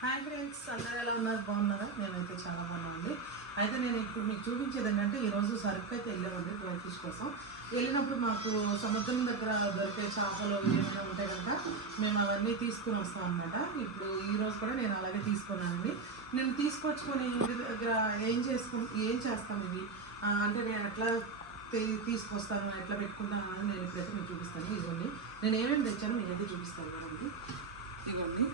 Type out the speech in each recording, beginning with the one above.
Hi friends అందరూ ఎలా ఉన్నారు? బాగున్నారా? నేనైతే చాలా బాగున్నానండి అయితే నేను ఇప్పుడు మీకు చూపించేది ఏంటంటే ఈరోజు సరుకు అయితే వెళ్ళామండి డ్రై ఫిష్ కోసం. వెళ్ళినప్పుడు మాకు సముద్రం దగ్గర దొరికే చేపలు ఏమైనా ఉంటే కనుక మేము అవన్నీ తీసుకుని వస్తాం అనమాట ఇప్పుడు ఈరోజు కూడా నేను అలాగే తీసుకున్నానండి. నేను తీసుకొచ్చుకొని ఇంటి దగ్గర ఏం చేసుకు ఏం చేస్తాం ఇవి? అంటే నేను ఎట్లా తీసుకొస్తాను ఎట్లా పెట్టుకుంటాను అని నేను ఇప్పుడైతే మీకు చూపిస్తాను. ఇదిగోండి. నేను ఏమేమి తెచ్చానో మీకైతే చూపిస్తాను కదండి. ఇదిగోండి.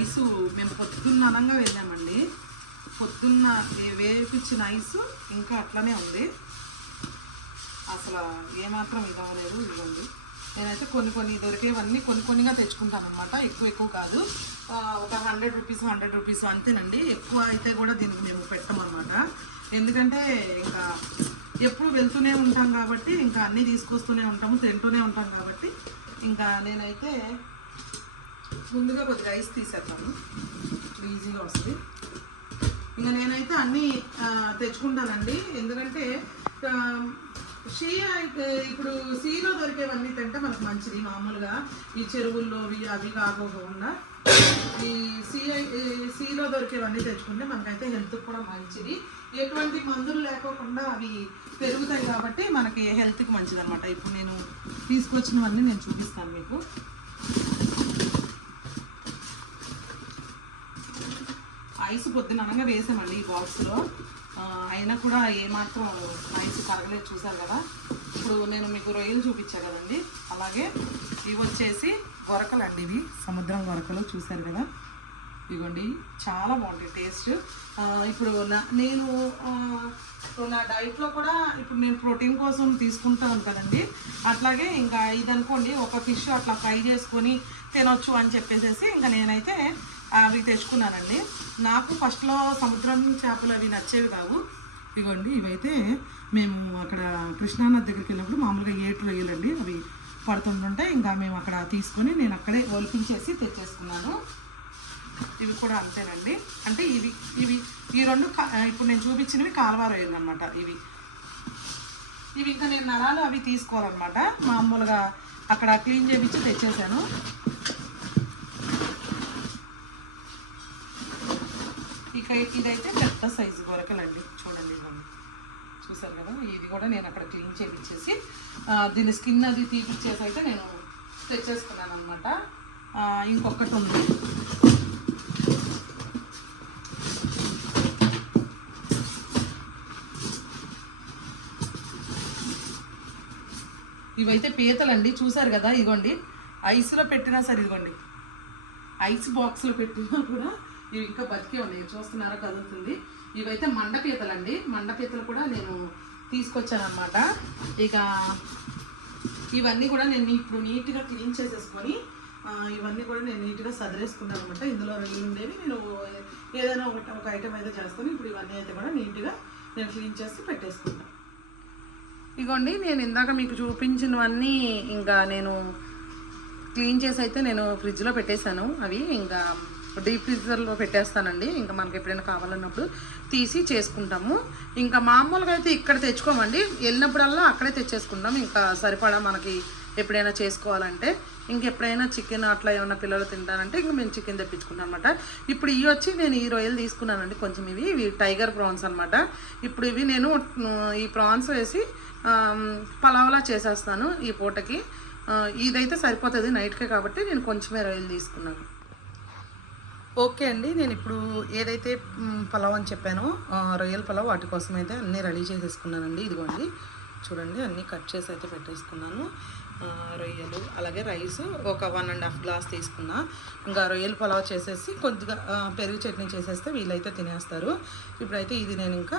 ఐసు మేము పొద్దున్న అనంగా వెళ్ళామండి. పొద్దున్న వేపించిన ఐసు ఇంకా అట్లనే ఉంది. అసలు ఏమాత్రం ఇది ఇవ్వండి. నేనైతే కొన్ని కొన్ని దొరికేవన్నీ కొన్ని కొన్నిగా తెచ్చుకుంటాను అనమాట ఎక్కువ ఎక్కువ కాదు. ఒక హండ్రెడ్ రూపీస్ హండ్రెడ్ రూపీస్ అంతేనండి. ఎక్కువ అయితే కూడా దీనికి మేము పెట్టమన్నమాట. ఎందుకంటే ఇంకా ఎప్పుడు వెళ్తూనే ఉంటాం కాబట్టి ఇంకా అన్నీ తీసుకొస్తూనే ఉంటాము తింటూనే ఉంటాం కాబట్టి ఇంకా నేనైతే ముందుగా కొద్దిగా ఐస్ తీసేస్తాను ఈజీగా వస్తుంది. ఇంకా నేనైతే అన్నీ తెచ్చుకుంటానండి. ఎందుకంటే ఆ, షీ అయితే ఇప్పుడు సీలో దొరికేవన్నీ తింటే మనకు మంచిది. మామూలుగా ఈ చెరువుల్లో అవి అవి కాకోకుండా ఈ సీ ఈ సీలో దొరికేవన్నీ తెచ్చుకుంటే మనకైతే హెల్త్కి కూడా మంచిది. ఎటువంటి మందులు లేకోకుండా అవి పెరుగుతాయి కాబట్టి మనకి హెల్త్కి మంచిది అనమాట ఇప్పుడు నేను తీసుకొచ్చినవన్నీ నేను చూపిస్తాను మీకు. ఐస్ పొద్దున అనగా వేసామండి ఈ బాక్స్లో. అయినా కూడా ఏమాత్రం ఐస్ కరగలేదు చూసారు కదా. ఇప్పుడు నేను మీకు రొయ్యలు చూపించా కదండి. అలాగే ఇవి వచ్చేసి గొరకలండి ఇవి. సముద్రం గొరకలు చూసారు కదా. ఇవ్వండి చాలా బాగుంటాయి టేస్ట్. ఇప్పుడు నా నేను నా డైట్లో కూడా ఇప్పుడు నేను ప్రోటీన్ కోసం తీసుకుంటాను కదండి అట్లాగే ఇంకా ఇది అనుకోండి ఒక ఫిష్ అట్లా ఫ్రై చేసుకొని తినొచ్చు అని చెప్పేసి ఇంకా నేనైతే అవి తెచ్చుకున్నానండి. నాకు ఫస్ట్లో సముద్రం చేపలు అవి నచ్చేవి కావు. ఇవ్వండి ఇవైతే మేము అక్కడ కృష్ణానది దగ్గరికి వెళ్ళినప్పుడు మామూలుగా ఏటు రొయ్యలండి అవి పడుతుంటుంటే ఇంకా మేము అక్కడ తీసుకొని నేను అక్కడే ఒలిపించేసి తెచ్చేసుకున్నాను. ఇవి కూడా అంతేనండి. అంటే ఇవి ఇవి ఈ రెండు ఇప్పుడు నేను చూపించినవి కాలువ రొయ్యలు అనమాట ఇవి. ఇవి ఇంకా నేను నరాలు అవి తీసుకోవాలన్నమాట. మామూలుగా అక్కడ క్లీన్ చేయించి తెచ్చేసాను. ఇదైతే పెద్ద సైజు గొరకలండి చూడండి ఇవ్వండి చూసారు కదా ఇది కూడా నేను అక్కడ క్లీన్ చేయించేసి దీని స్కిన్ అది తీపిచ్చేసి అయితే నేను తెచ్చేసుకున్నాను అనమాట ఇంకొకటి ఉంది. ఇవైతే పీతలండి. చూసారు కదా ఇదిగోండి. ఐస్లో పెట్టినా సరే ఇదిగోండి. ఐస్ బాక్స్లో పెట్టినా కూడా ఇవి ఇంకా బతికే ఉన్నాయి. చూస్తున్నారా కదులుతుంది. ఇవైతే మండపీతలు అండి మండపీతలు కూడా నేను తీసుకొచ్చాను అనమాట ఇక ఇవన్నీ కూడా నేను ఇప్పుడు నీట్గా క్లీన్ చేసేసుకొని ఇవన్నీ కూడా నేను నీట్గా సదిరేసుకున్నాను అనమాట ఇందులో రొయ్యలు ఉండేవి. నేను ఏదైనా ఒకటి ఒక ఐటెం అయితే చేస్తాను. ఇప్పుడు ఇవన్నీ అయితే కూడా నీట్గా నేను క్లీన్ చేసి పెట్టేసుకుంటాను ఇగోండి నేను ఇందాక మీకు చూపించినవన్నీ ఇంకా నేను క్లీన్ చేసి అయితే నేను ఫ్రిడ్జ్లో పెట్టేశాను. అవి ఇంకా డీప్ ఫ్రీజర్లో పెట్టేస్తానండి. ఇంకా మనకి ఎప్పుడైనా కావాలన్నప్పుడు తీసి చేసుకుంటాము. ఇంకా మామూలుగా అయితే ఇక్కడ తెచ్చుకోమండి. వెళ్ళినప్పుడల్లా అక్కడే తెచ్చేసుకుంటాం. ఇంకా సరిపడా మనకి ఎప్పుడైనా చేసుకోవాలంటే. ఇంకెప్పుడైనా చికెన్ అట్లా ఏమైనా పిల్లలు తింటారంటే ఇంక మేము చికెన్ తెప్పించుకున్నాం అనమాట ఇప్పుడు ఇవి వచ్చి నేను ఈ రొయ్యలు తీసుకున్నానండి. కొంచెం ఇవి ఇవి టైగర్ ప్రాన్స్ అనమాట ఇప్పుడు ఇవి నేను ఈ ప్రాన్స్ వేసి ఆమ్, పలావ్లా చేసేస్తాను ఈ పూటకి. ఇదైతే సరిపోతుంది నైట్కే కాబట్టి నేను కొంచెమే రొయ్యలు తీసుకున్నాను. ఓకే అండి. నేను ఇప్పుడు ఏదైతే పలావ్ అని చెప్పానో రొయ్యల పలావ్ వాటి కోసం అయితే అన్నీ రెడీ చేసేసుకున్నానండి. ఇదిగోండి. చూడండి అన్నీ కట్ చేసి అయితే పెట్టేసుకున్నాను. రొయ్యలు అలాగే రైస్ ఒక వన్ అండ్ హాఫ్ గ్లాస్ తీసుకున్నా. ఇంకా రొయ్యలు పలావ్ చేసేసి కొద్దిగా పెరుగు చట్నీ చేసేస్తే వీళ్ళైతే తినేస్తారు. ఇప్పుడైతే ఇది నేను ఇంకా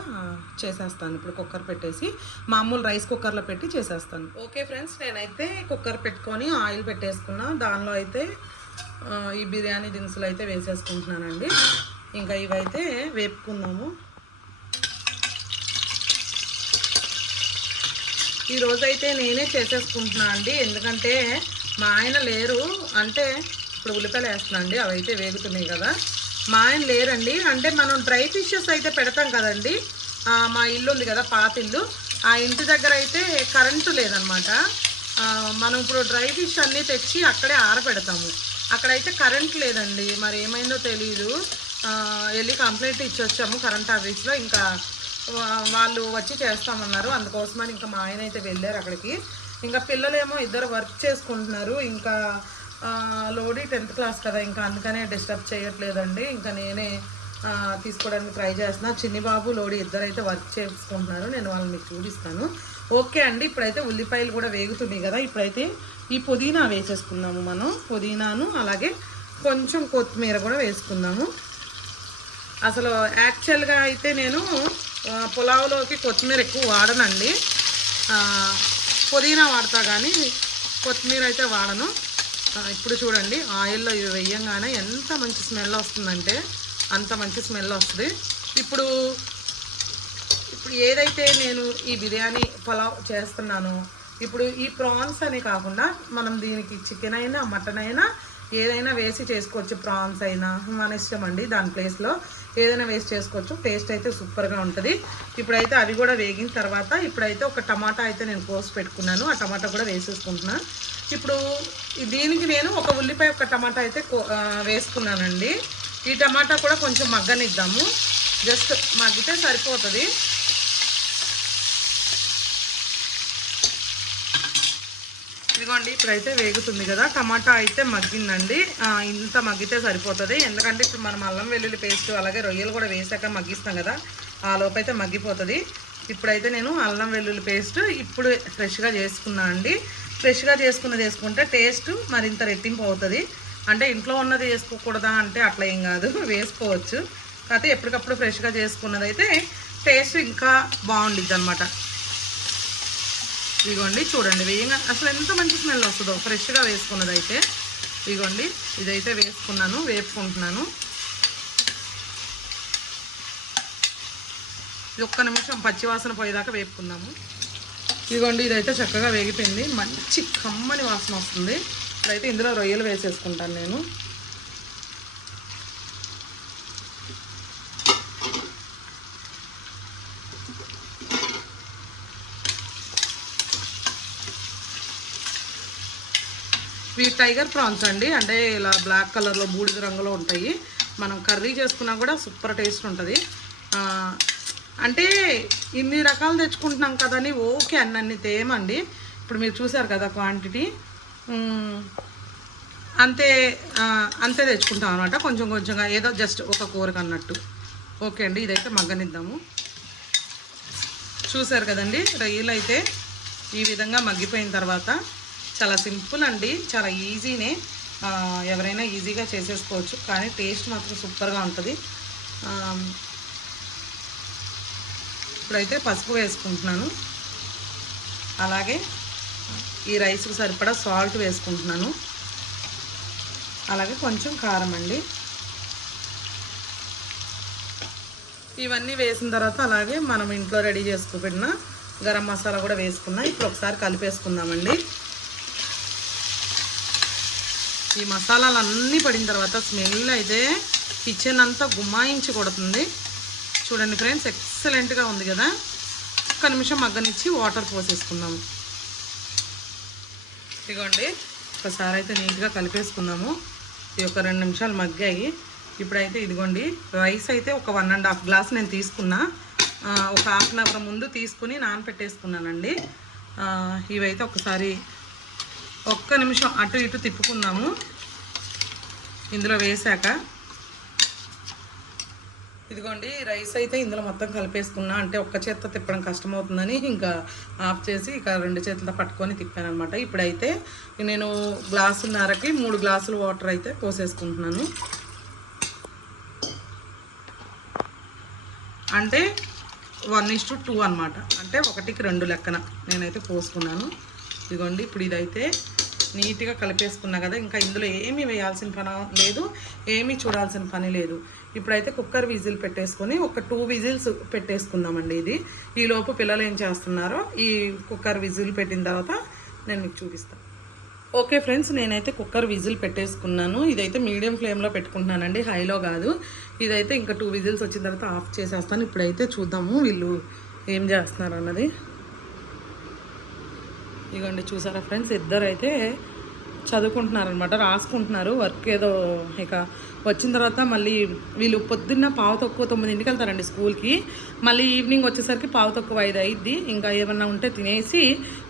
చేసేస్తాను. ఇప్పుడు కుక్కర్ పెట్టేసి మామూలు రైస్ కుక్కర్లో పెట్టి చేసేస్తాను. ఓకే ఫ్రెండ్స్ నేనైతే కుక్కర్ పెట్టుకొని ఆయిల్ పెట్టేసుకున్నా. దానిలో అయితే ఈ బిర్యానీ దినుసులు అయితే వేసేసుకుంటున్నానండి. ఇంకా ఇవైతే వేపుకుందాము. ఈరోజైతే నేనే చేసేసుకుంటున్నా అండి. ఎందుకంటే మా ఆయన లేరు. అంటే ఇప్పుడు ఉల్లిపాయలు వేస్తున్నా అండి. అవి అయితే వేగుతున్నాయి కదా. మా ఆయన లేరండి. అంటే మనం డ్రై ఫిషెస్ అయితే పెడతాం కదండి. మా ఇల్లు ఉంది కదా పాత ఇల్లు. ఆ ఇంటి దగ్గర అయితే కరెంటు లేదనమాట. మనం ఇప్పుడు డ్రై ఫిష్ అన్నీ తెచ్చి అక్కడే ఆరబెడతాము. అక్కడైతే కరెంట్ లేదండి. మరి ఏమైందో తెలియదు వెళ్ళి కంప్లైంట్ ఇచ్చి వచ్చాము కరెంట్ ఆఫీస్లో ఇంకా వాళ్ళు వచ్చి చేస్తామన్నారు. అందుకోసమని ఇంకా మా ఆయన అయితే వెళ్ళారు అక్కడికి. ఇంకా పిల్లలేమో ఇద్దరు వర్క్ చేసుకుంటున్నారు. ఇంకా లోడీ టెన్త్ క్లాస్ కదా. ఇంకా అందుకనే డిస్టర్బ్ చేయట్లేదండి. ఇంకా నేనే తీసుకోవడానికి ట్రై చేస్తున్నా. చిన్ని బాబు లోడి ఇద్దరైతే వర్క్ చేసుకుంటున్నారు. నేను వాళ్ళని మీకు చూపిస్తాను. ఓకే అండి. ఇప్పుడైతే ఉల్లిపాయలు కూడా వేగుతున్నాయి కదా. ఇప్పుడైతే ఈ పుదీనా వేసేసుకుందాము మనం. పుదీనాను అలాగే కొంచెం కొత్తిమీర కూడా వేసుకుందాము. అసలు యాక్చువల్గా అయితే నేను పులావ్లోకి కొత్తిమీర ఎక్కువ వాడనండి. పుదీనా వాడతా కానీ కొత్తిమీర అయితే వాడను. ఇప్పుడు చూడండి ఆయిల్లో ఇవి వేయంగానే ఎంత మంచి స్మెల్ వస్తుందంటే అంత మంచి స్మెల్ వస్తుంది. ఇప్పుడు ఇప్పుడు ఏదైతే నేను ఈ బిర్యానీ పులావ్ చేస్తున్నానో ఇప్పుడు ఈ ప్రాన్స్ అని కాకుండా మనం దీనికి చికెన్ అయినా మటన్ అయినా ఏదైనా వేసి చేసుకోవచ్చు ప్రాన్స్ అయినా. మన ఇష్టం అండి దాని ప్లేస్లో ఏదైనా వేసి చేసుకోవచ్చు. టేస్ట్ అయితే సూపర్గా ఉంటుంది. ఇప్పుడైతే అవి కూడా వేగిన తర్వాత ఇప్పుడైతే ఒక టమాటా అయితే నేను కోసి పెట్టుకున్నాను. ఆ టమాటా కూడా వేసేసుకుంటున్నాను ఇప్పుడు దీనికి నేను ఒక ఉల్లిపాయ ఒక టమాటా అయితే కో- వేసుకున్నానండి. ఈ టమాటా కూడా కొంచెం మగ్గనిద్దాము. జస్ట్ మగ్గితే సరిపోతుంది. ఇదిగోండి ఇప్పుడైతే వేగుతుంది కదా టమాటా అయితే మగ్గిందండి. ఇంత మగ్గితే సరిపోతుంది. ఎందుకంటే ఇప్పుడు మనం అల్లం వెల్లుల్లి పేస్ట్ అలాగే రొయ్యలు కూడా వేసాక మగ్గిస్తాం కదా ఆ లోపైతే మగ్గిపోతుంది. ఇప్పుడైతే నేను అల్లం వెల్లుల్లి పేస్ట్ ఇప్పుడు ఫ్రెష్గా చేసుకున్నా అండి. ఫ్రెష్గా చేసుకున్నది వేసుకుంటే టేస్ట్ మరింత రెట్టింపు అవుతుంది. అంటే ఇంట్లో ఉన్నది వేసుకోకూడదా అంటే అట్లా ఏం కాదు వేసుకోవచ్చు. కాకపోతే ఎప్పటికప్పుడు ఫ్రెష్గా చేసుకున్నది అయితే టేస్ట్ ఇంకా బాగుండిద్ది అనమాట ఇదిగోండి చూడండి వేయంగా. అసలు ఎంత మంచి స్మెల్ వస్తుందో ఫ్రెష్గా వేసుకున్నది అయితే ఇదిగోండి ఇదైతే వేసుకున్నాను వేపుకుంటున్నాను. ఇది ఒక్క నిమిషం పచ్చివాసన పోయేదాకా వేపుకుందాము. ఇదిగోండి ఇదైతే చక్కగా వేగిపోయింది. మంచి కమ్మని వాసన వస్తుంది. ఇదైతే ఇందులో రొయ్యలు వేసేసుకుంటాను నేను. టైగర్ ప్రాన్స్ అండి. అంటే ఇలా బ్లాక్ కలర్లో బూడిద రంగులో ఉంటాయి. మనం కర్రీ చేసుకున్నా కూడా సూపర్ టేస్ట్ ఉంటుంది. అంటే ఇన్ని రకాలు తెచ్చుకుంటున్నాం కదని ఓకే అన్నన్ని తేమండి. ఇప్పుడు మీరు చూసారు కదా క్వాంటిటీ. అంతే అంతే తెచ్చుకుంటాం అనమాట కొంచెం కొంచెంగా ఏదో జస్ట్ ఒక కూరకు అన్నట్టు. ఓకే అండి ఇదైతే మగ్గనిద్దాము. చూసారు కదండి రొయ్యలు అయితే ఈ విధంగా మగ్గిపోయిన తర్వాత చాలా సింపుల్ అండి. చాలా ఈజీనే. ఎవరైనా ఈజీగా చేసేసుకోవచ్చు. కానీ టేస్ట్ మాత్రం సూపర్గా ఉంటుంది. ఇప్పుడైతే పసుపు వేసుకుంటున్నాను. అలాగే ఈ రైస్కి సరిపడా సాల్ట్ వేసుకుంటున్నాను. అలాగే కొంచెం కారం అండి. ఇవన్నీ వేసిన తర్వాత అలాగే మనం ఇంట్లో రెడీ చేసుకుపెట్టిన గరం మసాలా కూడా వేసుకున్నా. ఇప్పుడు ఒకసారి కలిపేసుకుందామండి. ఈ మసాలాలు అన్నీ పడిన తర్వాత స్మెల్ అయితే కిచెన్ అంతా గుమ్మాయించి కొడుతుంది. చూడండి ఫ్రెండ్స్ ఎక్సలెంట్గా ఉంది కదా? ఒక్క నిమిషం మగ్గనిచ్చి వాటర్ పోసేసుకుందాము ఇదిగోండి ఒకసారి అయితే నీట్గా కలిపేసుకుందాము. ఇది ఒక రెండు నిమిషాలు మగ్గాయి. ఇప్పుడైతే ఇదిగోండి రైస్ అయితే ఒక వన్ అండ్ హాఫ్ గ్లాస్ నేను తీసుకున్నా. ఒక హాఫ్ అన్ అవర్ ముందు తీసుకుని నానపెట్టేసుకున్నానండి. ఇవైతే ఒకసారి ఒక్క నిమిషం అటు ఇటు తిప్పుకున్నాము ఇందులో వేసాక ఇదిగోండి రైస్ అయితే ఇందులో మొత్తం కలిపేసుకున్నా. అంటే ఒక్క చేత్తో తిప్పడం కష్టమవుతుందని ఇంకా ఆఫ్ చేసి ఇక రెండు చేతులతో పట్టుకొని తిప్పాను అనమాట ఇప్పుడైతే నేను గ్లాసున్నరకి మూడు గ్లాసులు వాటర్ అయితే పోసేసుకుంటున్నాను. అంటే వన్ ఇస్ టు టూ అనమాట అంటే ఒకటికి రెండు లెక్కన నేనైతే పోసుకున్నాను. ఇదిగోండి ఇప్పుడు ఇదైతే నీట్గా కలిపేసుకున్నా కదా ఇంకా ఇందులో ఏమీ వేయాల్సిన పని లేదు ఏమీ చూడాల్సిన పని లేదు. ఇప్పుడైతే కుక్కర్ విజిల్ పెట్టేసుకొని ఒక టూ విజిల్స్ పెట్టేసుకుందామండి ఇది. ఈ లోపు పిల్లలు ఏం చేస్తున్నారో ఈ కుక్కర్ విజిల్ పెట్టిన తర్వాత నేను మీకు చూపిస్తాను ఓకే ఫ్రెండ్స్ నేనైతే కుక్కర్ విజిల్ పెట్టేసుకున్నాను. ఇదైతే మీడియం ఫ్లేమ్లో పెట్టుకుంటున్నానండి హైలో కాదు. ఇదైతే ఇంకా టూ విజిల్స్ వచ్చిన తర్వాత ఆఫ్ చేసేస్తాను. ఇప్పుడైతే చూద్దాము వీళ్ళు ఏం చేస్తున్నారు అన్నది. ఇగోండి చూసారా ఫ్రెండ్స్? ఇద్దరైతే చదువుకుంటున్నారనమాట రాసుకుంటున్నారు వర్క్ ఏదో ఇక వచ్చిన తర్వాత మళ్ళీ వీళ్ళు పొద్దున్న పావు తక్కువ తొమ్మిదింటికి వెళ్తారండి స్కూల్కి. మళ్ళీ ఈవినింగ్ వచ్చేసరికి పావు తక్కువ ఐదు అయిద్ది. ఇంకా ఏమన్నా ఉంటే తినేసి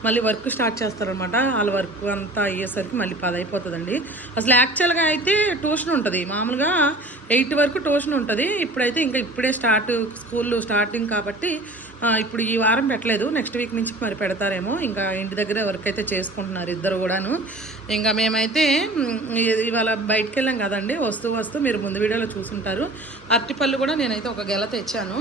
మళ్ళీ వర్క్ స్టార్ట్ చేస్తారనమాట వాళ్ళ వర్క్ అంతా అయ్యేసరికి మళ్ళీ పది అయిపోతుందండి. అసలు యాక్చువల్గా అయితే ట్యూషన్ ఉంటుంది. మామూలుగా ఎయిట్ వరకు ట్యూషన్ ఉంటుంది. ఇప్పుడైతే ఇంకా ఇప్పుడే స్టార్ట్ స్కూల్ స్టార్టింగ్ కాబట్టి ఇప్పుడు ఈ వారం పెట్టలేదు. నెక్స్ట్ వీక్ నుంచి మరి పెడతారేమో. ఇంకా ఇంటి దగ్గర వర్క్ అయితే చేసుకుంటున్నారు ఇద్దరు కూడాను. ఇంకా మేమైతే ఇవాళ బయటికి వెళ్ళాం కదండి. వస్తూ వస్తూ మీరు ముందు వీడియోలో చూసుంటారు. అరటిపళ్ళు కూడా నేనైతే ఒక గెల తెచ్చాను.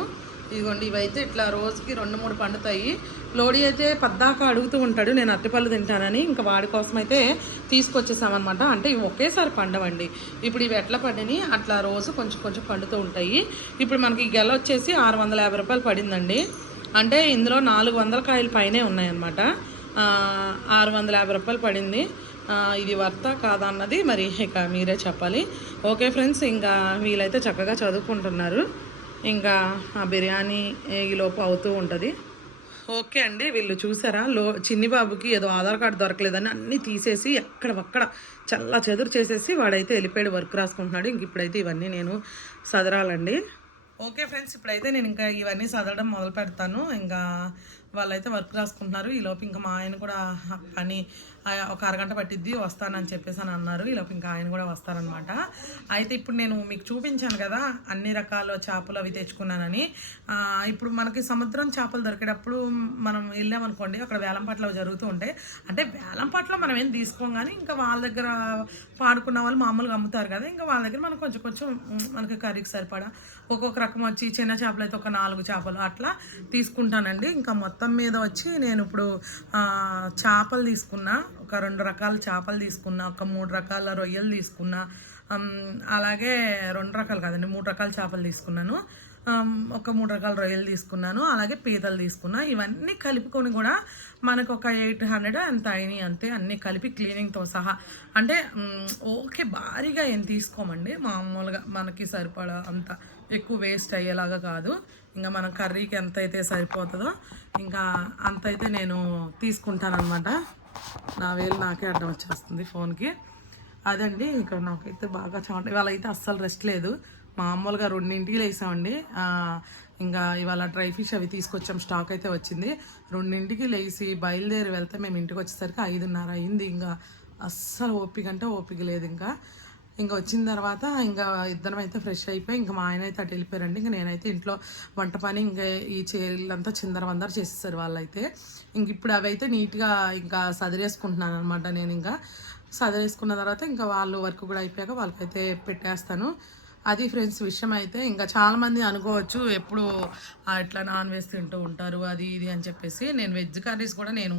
ఇదిగోండి ఇవైతే ఇట్లా రోజుకి రెండు మూడు పండుతాయి. లోడీ అయితే పద్దాక అడుగుతూ ఉంటాడు నేను అరటిపళ్ళు తింటానని. ఇంకా వాడి కోసం అయితే తీసుకొచ్చేసామన్నమాట. అంటే ఇవి ఒకేసారి పండవండి. ఇప్పుడు ఇవి ఎట్లా పండిని? అట్లా రోజు కొంచెం కొంచెం పండుతూ ఉంటాయి. ఇప్పుడు మనకి గెల వచ్చేసి ఆరు వందల యాభై రూపాయలు పడిందండి. అంటే ఇందులో నాలుగు వందల కాయలు పైనే ఉన్నాయన్నమాట. ఆరు వందల యాభై రూపాయలు పడింది. ఇది వర్త కాదా అన్నది మరి ఇక మీరే చెప్పాలి. ఓకే ఫ్రెండ్స్ ఇంకా వీళ్ళైతే చక్కగా చదువుకుంటున్నారు. ఇంకా ఆ బిర్యానీ ఈలోపు అవుతూ ఉంటుంది. ఓకే అండి వీళ్ళు చూసారా? లో చిన్ని బాబుకి ఏదో ఆధార్ కార్డు దొరకలేదని అన్నీ తీసేసి ఎక్కడ ఒక్కడ చల్ల చెదురు చేసేసి వాడైతే వెళ్ళిపోయాడు వర్క్ రాసుకుంటున్నాడు. ఇంక ఇప్పుడైతే ఇవన్నీ నేను సదరాలండి. ఓకే ఫ్రెండ్స్ ఇప్పుడైతే నేను ఇంకా ఇవన్నీ చదవడం మొదలు పెడతాను ఇంకా వాళ్ళైతే వర్క్ రాసుకుంటున్నారు. ఈలోపు ఇంకా మా ఆయన కూడా పని ఒక అరగంట పట్టిద్ది వస్తానని చెప్పేసి అని అన్నారు. ఇలా ఇంకా ఆయన కూడా వస్తారనమాట అయితే ఇప్పుడు నేను మీకు చూపించాను కదా అన్ని రకాల చేపలు అవి తెచ్చుకున్నానని. ఇప్పుడు మనకి సముద్రం చేపలు దొరికేటప్పుడు మనం వెళ్ళామనుకోండి అక్కడ వేలంపాట్లు జరుగుతూ ఉంటాయి. అంటే వేలంపాట్లో మనం ఏం తీసుకోం కానీ ఇంకా వాళ్ళ దగ్గర పాడుకున్న వాళ్ళు మామూలుగా అమ్ముతారు కదా ఇంకా వాళ్ళ దగ్గర మనం కొంచెం కొంచెం మనకి కర్రీకి సరిపడా ఒక్కొక్క రకం వచ్చి చిన్న చేపలు అయితే ఒక నాలుగు చేపలు అట్లా తీసుకుంటానండి. ఇంకా మొత్తం మీద వచ్చి నేను ఇప్పుడు చేపలు తీసుకున్నా. ఒక రెండు రకాల చేపలు తీసుకున్నా ఒక మూడు రకాల రొయ్యలు తీసుకున్నా అలాగే రెండు రకాలు కాదండి మూడు రకాల చేపలు తీసుకున్నాను. ఒక మూడు రకాల రొయ్యలు తీసుకున్నాను అలాగే పీతలు తీసుకున్నా. ఇవన్నీ కలుపుకొని కూడా మనకు ఒక ఎయిట్ హండ్రెడ్ అంత అయినాయి అంతే అన్నీ కలిపి క్లీనింగ్తో సహా. అంటే ఓకే భారీగా ఏం తీసుకోమండి. మామూలుగా మనకి సరిపడా అంత ఎక్కువ వేస్ట్ అయ్యేలాగా కాదు. ఇంకా మన కర్రీకి ఎంత అయితే సరిపోతుందో ఇంకా అంత అయితే నేను తీసుకుంటానమాట నా వేలు నాకే అడ్డం వచ్చేస్తుంది ఫోన్కి. అదండి ఇక్కడ నాకైతే బాగా చాలా ఇవాళ అయితే అస్సలు రెస్ట్ లేదు. మామూలుగా రెండింటికి లేసామండి. ఇంకా ఇవాళ డ్రై ఫిష్ అవి తీసుకొచ్చాం స్టాక్ అయితే వచ్చింది. రెండింటికి లేచి బయలుదేరి వెళ్తే మేము ఇంటికి వచ్చేసరికి ఐదున్నర అయింది. ఇంకా అస్సలు ఓపిక అంటే ఓపిక లేదు ఇంకా. ఇంకా వచ్చిన తర్వాత ఇంకా ఇద్దరం అయితే ఫ్రెష్ అయిపోయి ఇంకా మా ఆయన అయితే అటు వెళ్ళిపోయారండి. ఇంకా నేనైతే ఇంట్లో వంట పని ఇంకా ఈ చీరలంతా చిందర వందర చేసేసారు వాళ్ళైతే. ఇంక ఇప్పుడు అవి అయితే నీట్గా ఇంకా సదిరేసుకుంటున్నాను అనమాట నేను ఇంకా. సదిరేసుకున్న తర్వాత ఇంకా వాళ్ళు వర్క్ కూడా అయిపోయాక వాళ్ళకైతే పెట్టేస్తాను. అది ఫ్రెండ్స్ విషయం అయితే ఇంకా చాలామంది అనుకోవచ్చు ఎప్పుడు ఇట్లా నాన్ వెజ్ తింటూ ఉంటారు అది ఇది అని చెప్పేసి. నేను వెజ్ కర్రీస్ కూడా నేను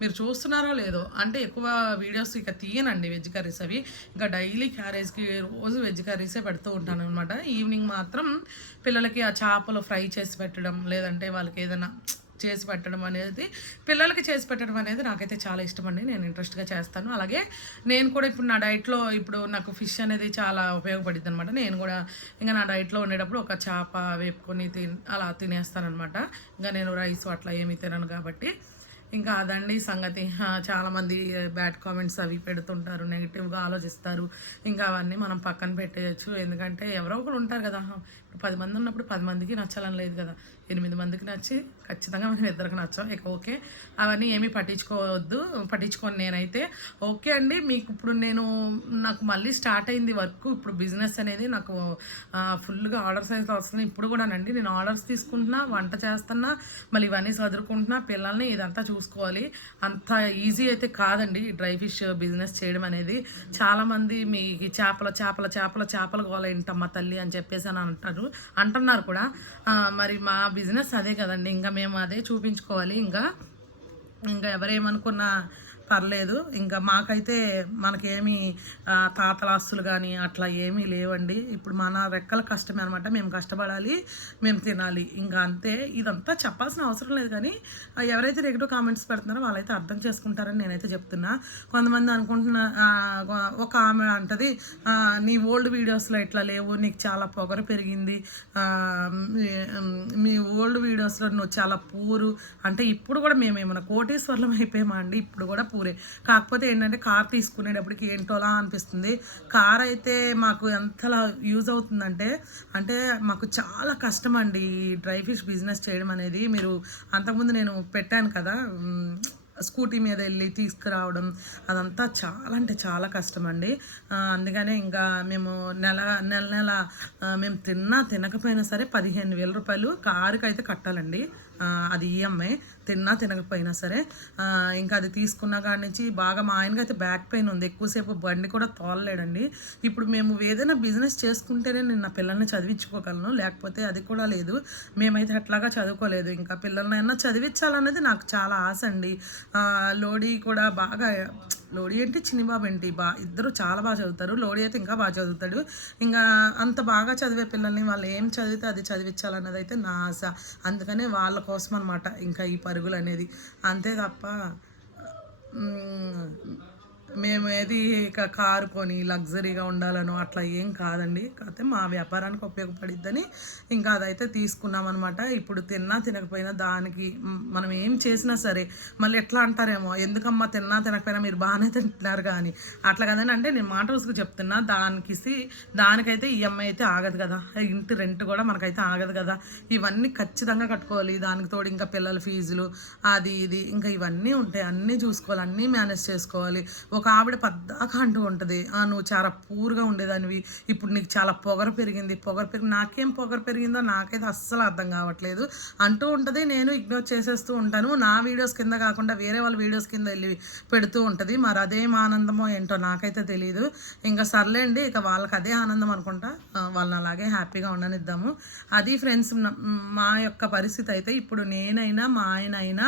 మీరు చూస్తున్నారో లేదో అంటే ఎక్కువ వీడియోస్ ఇక తీయనండి వెజ్ కర్రీస్ అవి. ఇంకా డైలీ క్యారేజ్కి రోజు వెజ్ కర్రీసే పెడుతూ ఉంటాను అనమాట ఈవినింగ్ మాత్రం పిల్లలకి ఆ చేపలు ఫ్రై చేసి పెట్టడం లేదంటే వాళ్ళకి ఏదైనా చేసి పెట్టడం అనేది పిల్లలకి చేసి పెట్టడం అనేది నాకైతే చాలా ఇష్టం అండి నేను ఇంట్రెస్ట్గా చేస్తాను. అలాగే నేను కూడా ఇప్పుడు నా డైట్లో ఇప్పుడు నాకు ఫిష్ అనేది చాలా ఉపయోగపడుతుంది అనమాట నేను కూడా ఇంకా నా డైట్లో ఉండేటప్పుడు ఒక చేప వేపుకొని తిన్ అలా తినేస్తానమాట ఇంకా నేను రైస్ అట్లా ఏమీ తినను కాబట్టి. ఇంకా అదండి సంగతి. చాలామంది బ్యాడ్ కామెంట్స్ అవి పెడుతుంటారు నెగిటివ్గా ఆలోచిస్తారు. ఇంకా అవన్నీ మనం పక్కన పెట్టేయచ్చు. ఎందుకంటే ఎవరో ఒకరు ఉంటారు కదా. ఇప్పుడు పది మంది ఉన్నప్పుడు పది మందికి నచ్చాలని లేదు కదా. ఎనిమిది మందికి నచ్చి ఖచ్చితంగా మేము ఇద్దరికి నచ్చాం. ఇక ఓకే. అవన్నీ ఏమీ పట్టించుకోవద్దు. పట్టించుకోను నేనైతే. ఓకే అండి. మీకు ఇప్పుడు నేను నాకు మళ్ళీ స్టార్ట్ అయింది వర్క్. ఇప్పుడు బిజినెస్ అనేది నాకు ఫుల్గా ఆర్డర్స్ అయితే వస్తుంది. ఇప్పుడు కూడానండి. నేను ఆర్డర్స్ తీసుకుంటున్నా వంట చేస్తున్నా మళ్ళీ ఇవన్నీ చదువుకుంటున్నా పిల్లల్ని ఇదంతా చూసుకోవాలి. అంత ఈజీ అయితే కాదండి డ్రై ఫిష్ బిజినెస్ చేయడం అనేది. చాలామంది మీ చేపల చేపల చేపల చేపలు గోల ఇంటమ్మ తల్లి అని చెప్పేసి అని అంటారు. అంటున్నారు కూడా. మరి మా బిజినెస్ అదే కదండి. ఇంకా మేము అదే చూపించుకోవాలి. ఇంకా ఇంకా ఎవరేమనుకున్నా పర్లేదు. ఇంకా మాకైతే మనకేమి తాతలాస్తులు తాతల ఆస్తులు కానీ అట్లా ఏమీ లేవండి. ఇప్పుడు మన రెక్కల కష్టమే అనమాట మేము కష్టపడాలి మేము తినాలి. ఇంకా అంతే. ఇదంతా చెప్పాల్సిన అవసరం లేదు కానీ ఎవరైతే నెగిటివ్ కామెంట్స్ పెడుతున్నారో వాళ్ళైతే అర్థం చేసుకుంటారని నేనైతే చెప్తున్నా. కొంతమంది అనుకుంటున్న ఒక ఆమె అంటది నీ ఓల్డ్ వీడియోస్లో ఇట్లా లేవు నీకు చాలా పొగరు పెరిగింది. మీ- మీ ఓల్డ్ వీడియోస్లో నువ్వు చాలా పూరు. అంటే ఇప్పుడు కూడా మేము ఏమైనా కోటీశ్వర్లం అయిపోయామా అండి? ఇప్పుడు కూడా పూర్ ఊరే. కాకపోతే ఏంటంటే కార్ తీసుకునేటప్పటికి ఏంటోలా అనిపిస్తుంది. కార్ అయితే మాకు ఎంతలా యూజ్ అవుతుందంటే అంటే మాకు చాలా కష్టం అండి ఈ డ్రై ఫిష్ బిజినెస్ చేయడం అనేది. మీరు అంతకుముందు నేను పెట్టాను కదా స్కూటీ మీద వెళ్ళి తీసుకురావడం అదంతా చాలా అంటే చాలా కష్టం అండి అందుకనే ఇంకా మేము నెల నెల నెల మేము తిన్నా తినకపోయినా సరే పదిహేను వేల రూపాయలు కారుకి అయితే కట్టాలండి. అది ఈఎంఐ తిన్నా తినకపోయినా సరే ఇంకా అది తీసుకున్న కాడి నుంచి బాగా మా ఆయనకి అయితే బ్యాక్ పెయిన్ ఉంది. ఎక్కువసేపు బండి కూడా తోలలేడండి. ఇప్పుడు మేము ఏదైనా బిజినెస్ చేసుకుంటేనే నేను నా పిల్లల్ని చదివించుకోగలను. లేకపోతే అది కూడా లేదు. మేమైతే అట్లాగా చదువుకోలేదు. ఇంకా పిల్లల్నైనా చదివించాలనేది నాకు చాలా ఆశ అండి. లోడీ కూడా బాగా లోడి అంటే చిన్ని బాబు ఏంటి? బా ఇద్దరు చాలా బాగా చదువుతారు. లోడీ అయితే ఇంకా బాగా చదువుతాడు. ఇంకా అంత బాగా చదివే పిల్లల్ని వాళ్ళు ఏం చదివితే అది చదివించాలన్నది అయితే నా ఆశ. అందుకనే వాళ్ళ కోసం అనమాట ఇంకా ఈ పరుగులు అనేది. అంతే తప్ప మేము ఏది ఇక కారు కొని లగ్జరీగా ఉండాలనో అట్లా ఏం కాదండి. కాకపోతే మా వ్యాపారానికి ఉపయోగపడిద్దని ఇంకా అదైతే తీసుకున్నాం అనమాట ఇప్పుడు తిన్నా తినకపోయినా దానికి మనం ఏం చేసినా సరే మళ్ళీ ఎట్లా అంటారేమో ఎందుకమ్మా తిన్నా తినకపోయినా మీరు బాగానే తింటున్నారు కానీ. అట్లా కదండి. అంటే నేను మాట వసుకు చెప్తున్నా దానికి దానికైతే ఈఎంఐ అయితే ఆగదు కదా. ఇంటి రెంట్ కూడా మనకైతే ఆగదు కదా. ఇవన్నీ ఖచ్చితంగా కట్టుకోవాలి. దానికి తోడు ఇంకా పిల్లల ఫీజులు అది ఇది ఇంకా ఇవన్నీ ఉంటాయి. అన్నీ చూసుకోవాలి. అన్నీ మేనేజ్ చేసుకోవాలి. ఒక ఒక ఆవిడ పద్దాక అంటూ ఉంటుంది "ఆ, నువ్వు చాలా పూర్గా ఉండేదానివి ఇప్పుడు నీకు చాలా పొగర పెరిగింది పొగరు పెరిగి నాకేం పొగరు పెరిగిందో నాకైతే అస్సలు అర్థం కావట్లేదు. అంటూ ఉంటుంది నేను ఇగ్నోర్ చేసేస్తూ ఉంటాను. నా వీడియోస్ కింద కాకుండా వేరే వాళ్ళ వీడియోస్ కింద వెళ్ళి పెడుతూ ఉంటుంది. మరి అదేం ఆనందమో ఏంటో నాకైతే తెలియదు ఇంకా సర్లేండి ఇక వాళ్ళకి అదే ఆనందం అనుకుంటా వాళ్ళని అలాగే హ్యాపీగా ఉండనిద్దాము. అది ఫ్రెండ్స్ మా యొక్క పరిస్థితి అయితే ఇప్పుడు నేనైనా మా ఆయన అయినా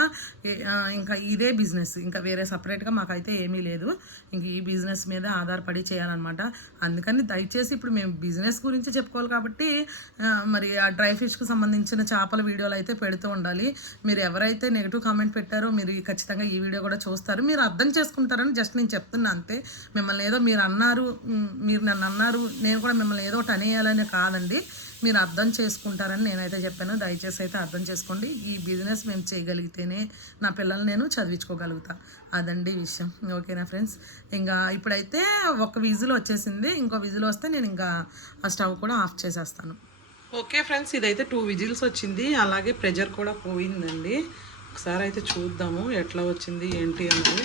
ఇంకా ఇదే బిజినెస్ ఇంకా వేరే సపరేట్గా మాకైతే ఏమీ లేదు. ఇంక ఈ బిజినెస్ మీద ఆధారపడి చేయాలన్నమాట. అందుకని దయచేసి ఇప్పుడు మేము బిజినెస్ గురించి చెప్పుకోవాలి కాబట్టి మరి ఆ డ్రై ఫిష్కి సంబంధించిన చేపల వీడియోలు అయితే పెడుతూ ఉండాలి. మీరు ఎవరైతే నెగిటివ్ కామెంట్ పెట్టారో మీరు ఖచ్చితంగా ఈ వీడియో కూడా చూస్తారు. మీరు అర్థం చేసుకుంటారని జస్ట్ నేను చెప్తున్నా అంతే. మిమ్మల్ని ఏదో మీరు అన్నారు మీరు నన్ను అన్నారు నేను కూడా మిమ్మల్ని ఏదో ఒకటి అనేయాలని కాదండి. మీరు అర్థం చేసుకుంటారని నేనైతే చెప్పాను. దయచేసి అయితే అర్థం చేసుకోండి. ఈ బిజినెస్ మేము చేయగలిగితేనే నా పిల్లల్ని నేను చదివించుకోగలుగుతా. అదండి విషయం. ఓకేనా ఫ్రెండ్స్? ఇంకా ఇప్పుడైతే ఒక విజిల్ వచ్చేసింది. ఇంకో విజిల్ వస్తే నేను ఇంకా ఆ స్టవ్ కూడా ఆఫ్ చేసేస్తాను. ఓకే ఫ్రెండ్స్ ఇదైతే టూ విజిల్స్ వచ్చింది. అలాగే ప్రెజర్ కూడా పోయిందండి. ఒకసారి అయితే చూద్దాము ఎట్లా వచ్చింది ఏంటి అన్నది.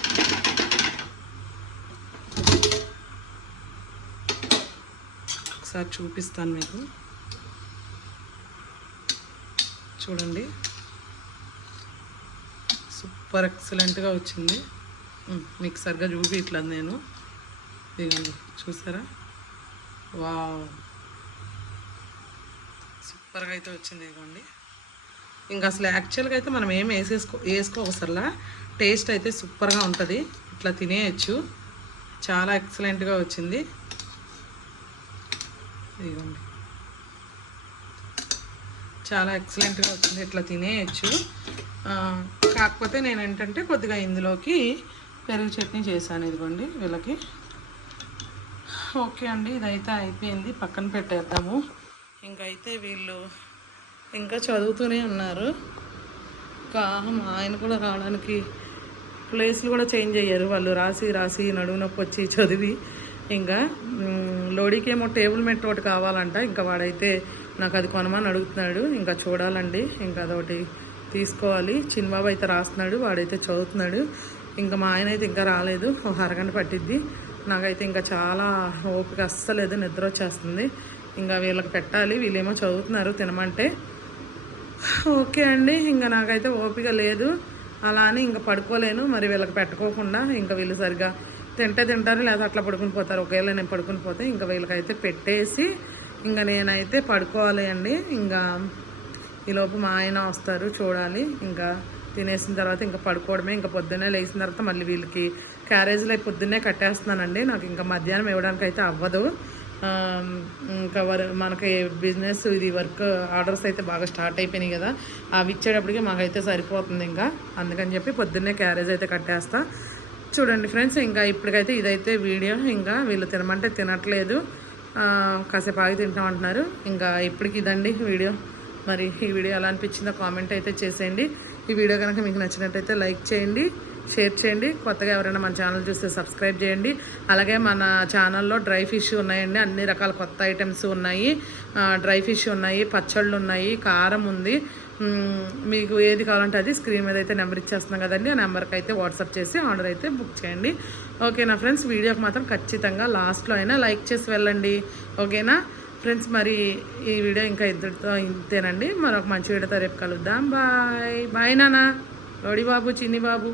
ఒకసారి చూపిస్తాను మీకు. చూడండి. సూపర్ ఎక్సలెంట్గా వచ్చింది. మీకు సరిగ్గా చూపి ఇట్లా నేను. ఇదిగోండి చూసారా? వావ్. సూపర్గా అయితే వచ్చింది ఇదిగోండి. ఇంకా అసలు యాక్చువల్గా అయితే మనం ఏం వేసేసుకో వేసుకోవసరలా టేస్ట్ అయితే సూపర్గా ఉంటుంది. ఇట్లా తినేయచ్చు. చాలా ఎక్సలెంట్గా వచ్చింది. ఇదిగోండి. చాలా ఎక్సలెంట్గా వచ్చింది. ఇట్లా తినేయచ్చు. కాకపోతే నేను ఏంటంటే కొద్దిగా ఇందులోకి పెరుగు చట్నీ చేశాను ఇదిగోండి వీళ్ళకి. ఓకే అండి ఇదైతే అయిపోయింది. పక్కన పెట్టేద్దాము. ఇంకైతే అయితే వీళ్ళు ఇంకా చదువుతూనే ఉన్నారు. ఇంకా మా ఆయన కూడా రావడానికి ప్లేస్లు కూడా చేంజ్ అయ్యారు. వాళ్ళు రాసి రాసి నడువు నొప్పి వచ్చి చదివి ఇంకా లోడీకి ఏమో టేబుల్ మెట్ ఒకటి కావాలంట. ఇంకా వాడైతే నాకు అది కొనమని అడుగుతున్నాడు. ఇంకా చూడాలండి. ఇంకా అదొకటి తీసుకోవాలి. చిన్నబాబు అయితే రాస్తున్నాడు. వాడైతే చదువుతున్నాడు. ఇంకా మా ఆయన అయితే ఇంకా రాలేదు. ఒక అరగంట పట్టిద్ది. నాకైతే ఇంకా చాలా ఓపిక అస్సలేదు. నిద్ర వచ్చేస్తుంది. ఇంకా వీళ్ళకి పెట్టాలి. వీళ్ళేమో చదువుతున్నారు తినమంటే. ఓకే అండి. ఇంకా నాకైతే ఓపిక లేదు. అలా అని ఇంకా పడుకోలేను. మరి వీళ్ళకి పెట్టుకోకుండా ఇంకా వీళ్ళు సరిగా తింటే తింటారు. లేదా అట్లా పడుకుని పోతారు. ఒకవేళ నేను పడుకుని పోతే ఇంకా వీళ్ళకైతే పెట్టేసి ఇంకా నేనైతే పడుకోవాలి అండి. ఇంకా ఈలోపు మా ఆయన వస్తారు చూడాలి. ఇంకా తినేసిన తర్వాత ఇంకా పడుకోవడమే ఇంకా పొద్దున్నే లేచిన తర్వాత మళ్ళీ వీళ్ళకి క్యారేజ్లో పొద్దున్నే కట్టేస్తున్నానండి. నాకు ఇంకా మధ్యాహ్నం ఇవ్వడానికి అయితే అవ్వదు. ఇంకా వర్ మనకి బిజినెస్ ఇది వర్క్ ఆర్డర్స్ అయితే బాగా స్టార్ట్ అయిపోయినాయి కదా. అవి ఇచ్చేటప్పటికి మాకైతే సరిపోతుంది ఇంకా. అందుకని చెప్పి పొద్దున్నే క్యారేజ్ అయితే కట్టేస్తా. చూడండి ఫ్రెండ్స్ ఇంకా ఇప్పటికైతే ఇదైతే వీడియో. ఇంకా వీళ్ళు తినమంటే తినట్లేదు. కాసేపు ఆగి తింటామంటున్నారు ఇంకా ఇప్పటికి ఇదండి వీడియో. మరి ఈ వీడియో ఎలా అనిపించిందో కామెంట్ అయితే చేసేయండి. ఈ వీడియో కనుక మీకు నచ్చినట్టయితే లైక్ చేయండి షేర్ చేయండి. కొత్తగా ఎవరైనా మన ఛానల్ చూస్తే సబ్స్క్రైబ్ చేయండి. అలాగే మన ఛానల్లో డ్రై ఫిష్ ఉన్నాయండి. అన్ని రకాల కొత్త ఐటమ్స్ ఉన్నాయి. డ్రై ఫిష్ ఉన్నాయి పచ్చళ్ళు ఉన్నాయి కారం ఉంది. మీకు ఏది కావాలంటే అది స్క్రీన్ మీద అయితే నెంబర్ ఇచ్చేస్తున్నాం కదండి. ఆ నెంబర్కి అయితే వాట్సాప్ చేసి ఆర్డర్ అయితే బుక్ చేయండి. ఓకేనా ఫ్రెండ్స్? వీడియోకి మాత్రం ఖచ్చితంగా లాస్ట్లో అయినా లైక్ చేసి వెళ్ళండి. ఓకేనా? ఫ్రెండ్స్ మరి ఈ వీడియో ఇంకా ఇద్దరితో ఇంతేనండి. మరొక మంచి వీడియోతో రేపు కలుద్దాం. బాయ్. బాయ్ నాన్న. లోడి బాబు చిన్ని బాబు.